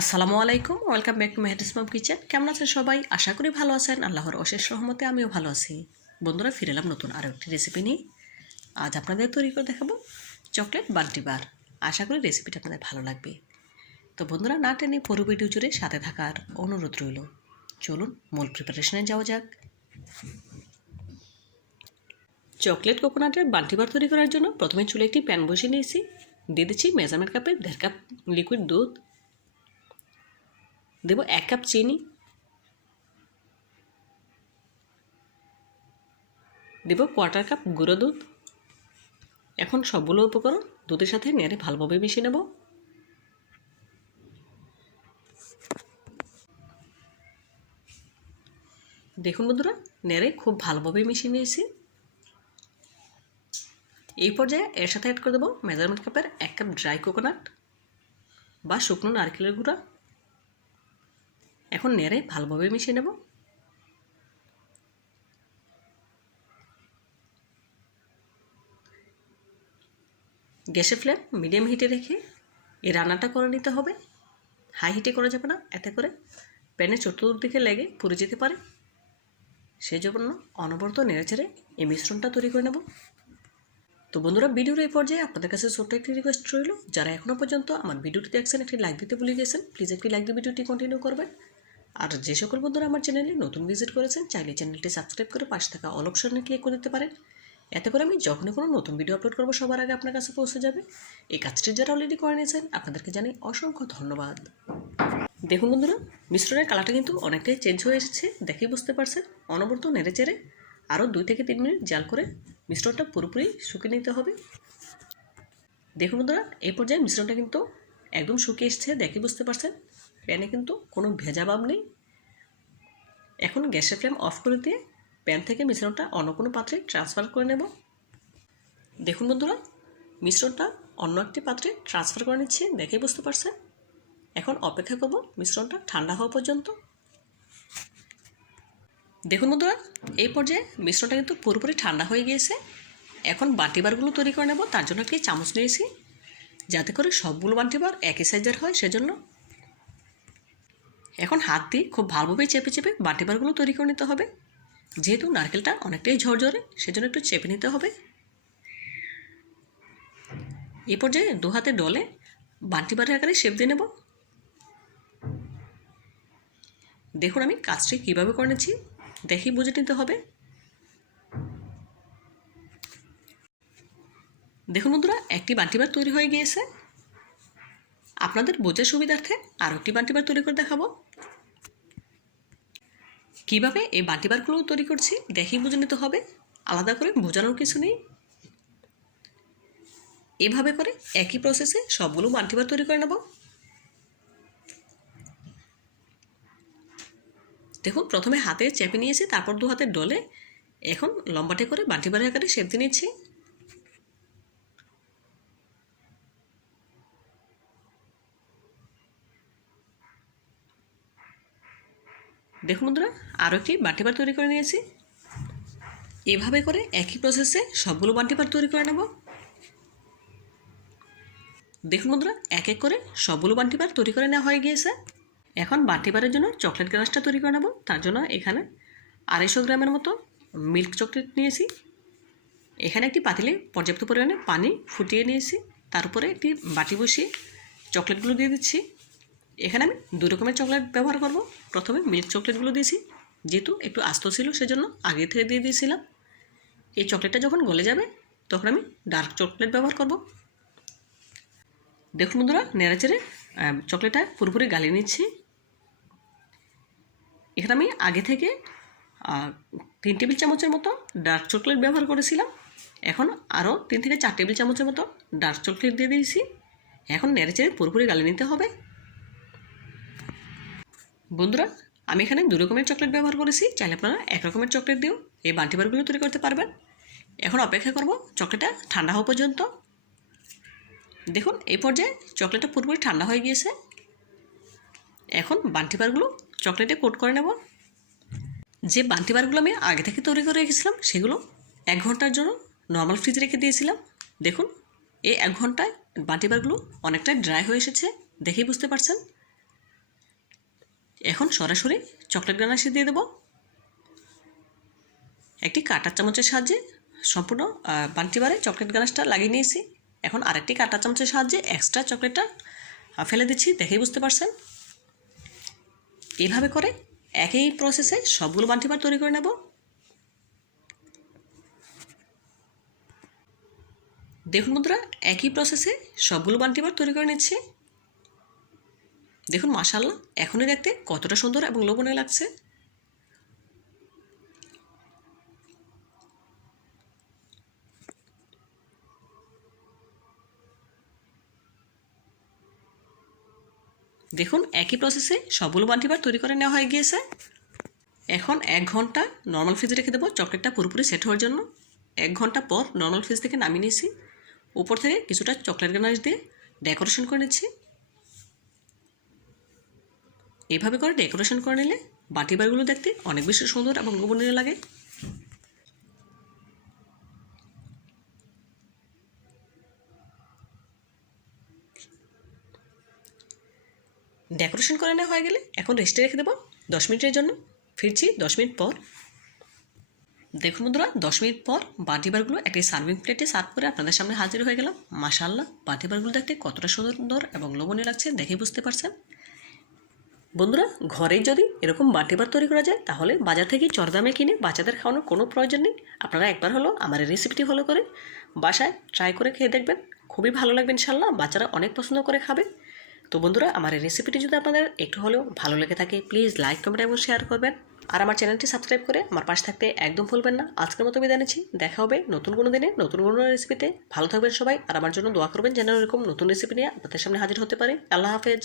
আসসালামু আলাইকুম, welcome back to Mehedi's mom kitchen. কেমন আছেন সবাই? আশা করি ভালো আছেন। আল্লাহর অশেষ রহমতে আমিও ভালো আছি। বন্ধুরা, ফিরে এলাম নতুন আরও একটি রেসিপি নিয়ে। আজ আপনাদের তৈরি করে দেখাবো চকলেট বান্টি বার। আশা করি রেসিপিটা আপনাদের ভালো লাগবে। তো বন্ধুরা, না টেনে পুরো ভিডিও জুড়ে সাথে থাকার অনুরোধ রইল। চলুন, মূল প্রিপারেশনে যাওয়া যাক। চকলেট কোকোনাটের বান্টি বার তৈরি করার জন্য প্রথমে চুলে একটি প্যান বসিয়ে নিয়েছি। দিয়ে দিচ্ছি মেজারমেন্ট কাপে দেড় কাপ লিকুইড দুধ। দেব এক কাপ চিনি। দেব কোয়ার্টার কাপ গুঁড়ো দুধ। এখন সবগুলো উপকরণ দুধের সাথে নেড়ে ভালোভাবে মিশিয়ে নেব। দেখুন বন্ধুরা, নেড়ে খুব ভালোভাবে মিশিয়ে নিয়েছি। এই পর্যায়ে এর সাথে অ্যাড করে দেবো মেজারমেন্ট কাপের এক কাপ ড্রাই কোকোনাট বা শুকনো নারকেলের গুঁড়া। এখন নেড়ে ভালোভাবে মিশিয়ে নেব। গ্যাসের ফ্লেম মিডিয়াম হিটে রেখে এই রান্নাটা করে নিতে হবে। হাই হিটে করা যাবে না, এতে করে প্যানে চতুর্দিকে লেগে পুড়ে যেতে পারে। সেই জন্য অনবরত নেড়ে ছেড়ে এই মিশ্রণটা তৈরি করে নেব। তো বন্ধুরা, ভিডিওর এই পর্যায়ে আপনাদের কাছে ছোট্ট একটি রিকোয়েস্ট রইল। যারা এখনও পর্যন্ত আমার ভিডিওটি দেখছেন, একটি লাইক দিতে ভুলে গেছেন প্লিজ একটি লাইক দিয়ে ভিডিওটি কন্টিনিউ করবেন। আর যে সকল বন্ধুরা আমার চ্যানেলে নতুন ভিজিট করেছেন, চাইলে চ্যানেলটি সাবস্ক্রাইব করে পাশে থাকা অল অপশনে ক্লিক করে দিতে পারেন। এতে করে আমি যখনই কোনো নতুন ভিডিও আপলোড করব, সবার আগে আপনার কাছে পৌঁছে যাবে। এই কাজটি যারা অলরেডি করে নিয়েছেন, আপনাদেরকে জানাই অসংখ্য ধন্যবাদ। দেখুন বন্ধুরা, মিশ্রণের কালারটা কিন্তু অনেকটাই চেঞ্জ হয়ে এসেছে দেখেই বুঝতে পারছেন। অনবরত নেড়ে চেড়ে আরও দুই থেকে তিন মিনিট জাল করে মিশ্রণটা পুরোপুরি শুকিয়ে নিতে হবে। দেখুন বন্ধুরা এই পর্যায়ে মিশ্রণটা কিন্তু একদম শুকিয়ে এসছে, দেখে বুঝতে পারছেন? প্যানে কিন্তু কোনো ভেজা ভাব নেই। এখন গ্যাসের ফ্লেম অফ করে দিয়ে প্যান থেকে মিশ্রণটা অন্য কোনো পাত্রে ট্রান্সফার করে নেব। দেখুন বন্ধুরা, মিশ্রণটা অন্য একটি পাত্রে ট্রান্সফার করে নিচ্ছি দেখেই বুঝতে পারছেন? এখন অপেক্ষা করব মিশ্রণটা ঠান্ডা হওয়া পর্যন্ত। দেখুন বন্ধুরা, এই পর্যায়ে মিশ্রণটা কিন্তু পুরোপুরি ঠান্ডা হয়ে গিয়েছে। এখন বাটিবারগুলো তৈরি করে নেব, তার জন্য একটি চামচ নিয়েছি। যাতে করে সবগুলো বাটিবার একই সাইজের হয়, সেজন্য এখন হাত দিয়ে খুব ভালোভাবে চেপে চেপে বাটিবারগুলো তৈরি করে নিতে হবে। যেহেতু নারকেলটা অনেকটাই ঝরঝরে, সেজন্য একটু চেপে নিতে হবে। এ পর্যায়ে দু হাতে ডলে বাটিবারের আকারে শেপ দিয়ে নেব। দেখুন আমি কাজটি কীভাবে করে নিচ্ছি দেখি বুঝে নিতে হবে। দেখুন বন্ধুরা, একটি বাটিবার তৈরি হয়ে গিয়েছে। আপনাদের বোঝার সুবিধার্থে আরও একটি বাটিবার তৈরি করে দেখাবো। কীভাবে এই বাটিবারগুলো তৈরি করছি দেখি বুঝে নিতে হবে। আলাদা করে বোঝানোর কিছু নেই। এভাবে করে একই প্রসেসে সবগুলো বাটিবার তৈরি করে নেব। দেখুন, প্রথমে হাতে চেপে নিয়েছি, তারপর দু হাতে ডলে। এখন লম্বাটে করে বাটিবারের আকারে শেপ দিয়ে নিচ্ছি। দেখুন বন্ধুরা আরও একটি বাটিবার তৈরি করে নিয়েছি। এভাবে করে একই প্রসেসে সবগুলো বাটিবার তৈরি করে নেব। দেখুন বন্ধুরা, এক এক করে সবগুলো বাটিবার তৈরি করে নেওয়া হয়ে গিয়েছে। এখন বাটিবারের জন্য চকলেট গ্লাসটা তৈরি করে নেব। তার জন্য এখানে আড়াইশো গ্রামের মতো মিল্ক চকলেট নিয়েছি। এখানে একটি পাতিলে পর্যাপ্ত পরিমাণে পানি ফুটিয়ে নিয়েছি। তার উপরে একটি বাটি বসিয়ে চকলেটগুলো দিয়ে দিচ্ছি। এখানে আমি দু রকমের চকলেট ব্যবহার করব। প্রথমে মিল্ক চকলেটগুলো দিয়েছি। যেহেতু একটু আস্ত ছিল, সেজন্য আগে থেকে দিয়ে দিয়েছিলাম। এই চকলেটটা যখন গলে যাবে, তখন আমি ডার্ক চকলেট ব্যবহার করব। দেখুন বন্ধুরা, নেড়াচেড়ে চকলেটটা পুরোপুরি গালিয়ে নিচ্ছি। এখানে আমি আগে থেকে তিন টেবিল চামচের মতো ডার্ক চকলেট ব্যবহার করেছিলাম। এখন আরও তিন থেকে চার টেবিল চামচের মতো ডার্ক চকলেট দিয়ে দিয়েছি। এখন নেড়েচেড়ে পুরোপুরি গালিয়ে নিতে হবে। বন্ধুরা, আমি এখানে দু রকমের চকলেট ব্যবহার করেছি। চাইলে আপনারা এক রকমের চকলেট দিয়েও এই বান্টিবারগুলো তৈরি করতে পারবেন। এখন অপেক্ষা করব চকলেটটা ঠান্ডা হওয়া পর্যন্ত। দেখুন, এই পর্যায়ে চকলেটটা পুরোপুরি ঠান্ডা হয়ে গিয়েছে। এখন বান্টিবারগুলো চকলেটে কোট করে নেব। যে বান্টিবারগুলো আমি আগে থেকে তৈরি করে রেখেছিলাম, সেগুলো এক ঘণ্টার জন্য নর্মাল ফ্রিজে রেখে দিয়েছিলাম। দেখুন, এই এক ঘন্টায় বান্টিবারগুলো অনেকটাই ড্রাই হয়ে এসেছে, দেখেই বুঝতে পারছেন। এখন সরাসরি চকলেট গানাশে দিয়ে দেবো। একটি কাঁটার চামচের সাহায্যে সম্পূর্ণ বান্টি বারে চকলেট গানাশটা লাগিয়ে নিয়েছি। এখন আরেকটি কাঁটা চামচের সাহায্যে এক্সট্রা চকলেটটা ফেলে দিচ্ছি, দেখেই বুঝতে পারছেন। এইভাবে করে একই প্রসেসে সবগুলো বান্টি বার তৈরি করে নেব। দেখুন বন্ধুরা, একই প্রসেসে সবগুলো বান্টি বার তৈরি করে নিচ্ছি। দেখুন মাশাল্লাহ এখনই দেখতে কতটা সুন্দর এবং লোভনীয় লাগছে। দেখুন, একই প্রসেসে সবগুলো বান্টিবার তৈরি করে নেওয়া হয়ে গিয়েছে। এখন এক ঘণ্টা নর্মাল ফ্রিজে রেখে দেবো, চকলেটটা পুরোপুরি সেট হওয়ার জন্য। এক ঘণ্টা পর নর্মাল ফ্রিজ থেকে নামিয়ে নিয়েছি। উপর থেকে কিছুটা চকলেট গানাশ দিয়ে ডেকোরেশন করে নিচ্ছি। এইভাবে করে ডেকোরেশন করে নিলে বাটিবারগুলো দেখতে অনেক বেশি সুন্দর এবং গোপনীয় লাগে। ডেকোরেশন করে নেওয়া হয়ে গেলে এখন রেস্টে রেখে দেবো দশ মিনিটের জন্য। ফিরছি দশ মিনিট পর। দেখুন বন্ধুরা, দশ মিনিট পর বাটিবারগুলো একটি সার্ভিং প্লেটে সার্ভ করে আপনাদের সামনে হাজির হয়ে গেলাম। মাশাল্লাহ বাটিবারগুলো দেখতে কতটা সুন্দর এবং লোভনীয় লাগছে দেখে বুঝতে পারছেন। বন্ধুরা, ঘরে যদি এরকম বাটিবার তৈরি করা যায়, তাহলে বাজার থেকে চরদামে কিনে বাচ্চাদের খাওয়ানোর কোনো প্রয়োজন নেই। আপনারা একবার হলো আমার এই রেসিপিটি ফলো করে বাসায় ট্রাই করে খেয়ে দেখবেন। খুবই ভালো লাগবে ইনশাল্লাহ বাচ্চারা অনেক পছন্দ করে খাবে। তো বন্ধুরা, আমার এই রেসিপিটি যদি আপনাদের একটু হলেও ভালো লেগে থাকে প্লিজ লাইক কমেন্ট এবং শেয়ার করবেন। আর আমার চ্যানেলটি সাবস্ক্রাইব করে আমার পাশে থাকতে একদম ভুলবেন না। আজকের মতো বিদায় নিচ্ছি, দেখা হবে নতুন কোনো দিনে নতুন কোনো রেসিপিতে ভালো থাকবেন সবাই, আর আমার জন্য দোয়া করবেন যেন এরকম নতুন রেসিপি নিয়ে আপনাদের সামনে হাজির হতে পারে। আল্লাহ হাফেজ।